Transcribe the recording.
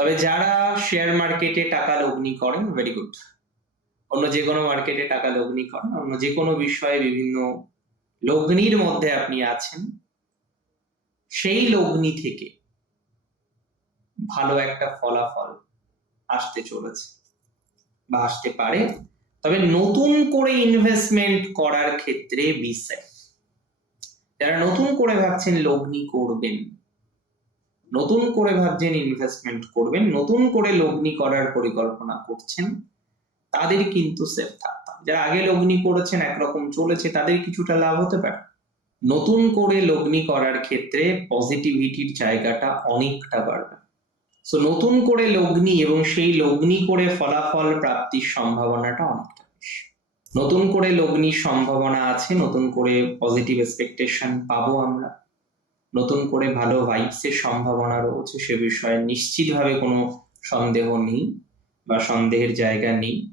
তবে যারা শেয়ার মার্কেটে টাকা লগ্নি করেন, ভেরি গুড। অন্য যে কোনো মার্কেটে টাকা লগ্নি করেন, অন্য যে কোনো বিষয়ে বিভিন্ন লগ্নির মধ্যে আপনি আছেন, সেই লগ্নি থেকে ভালো একটা ফলাফল আসতে চলেছে বা আসতে পারে। তবে নতুন করে ইনভেস্টমেন্ট করার ক্ষেত্রে বি সেফ। যারা নতুন করে ভাবছেন লগ্নি করবেন, নতুন করে ভাবছেন ইনভেস্টমেন্ট করবেন, নতুন করে লগ্নি করার পরিকল্পনা করছেন, তাদের কিন্তু সেফ থাকতে হবে। যারা আগে লগ্নি করেছেন একরকম চলেছে, তাদের কিছুটা লাভ হতে পারে। নতুন করে লগ্নি করার ক্ষেত্রে পজিটিভিটির জায়গাটা অনেকটা বাড়বে। সো নতুন করে লগ্নি এবং সেই লগ্নি করে ফলাফল প্রাপ্তির সম্ভাবনাটা অনেকটা বেশি। নতুন করে লগ্নির সম্ভাবনা আছে, নতুন করে পজিটিভ এক্সপেকটেশন পাবো আমরা, নতুন করে ভালো ভাইবস এর সম্ভাবনা রয়েছে, সে বিষয়ে নিশ্চিতভাবে কোনো সন্দেহ নেই বা সন্দেহের জায়গা নেই।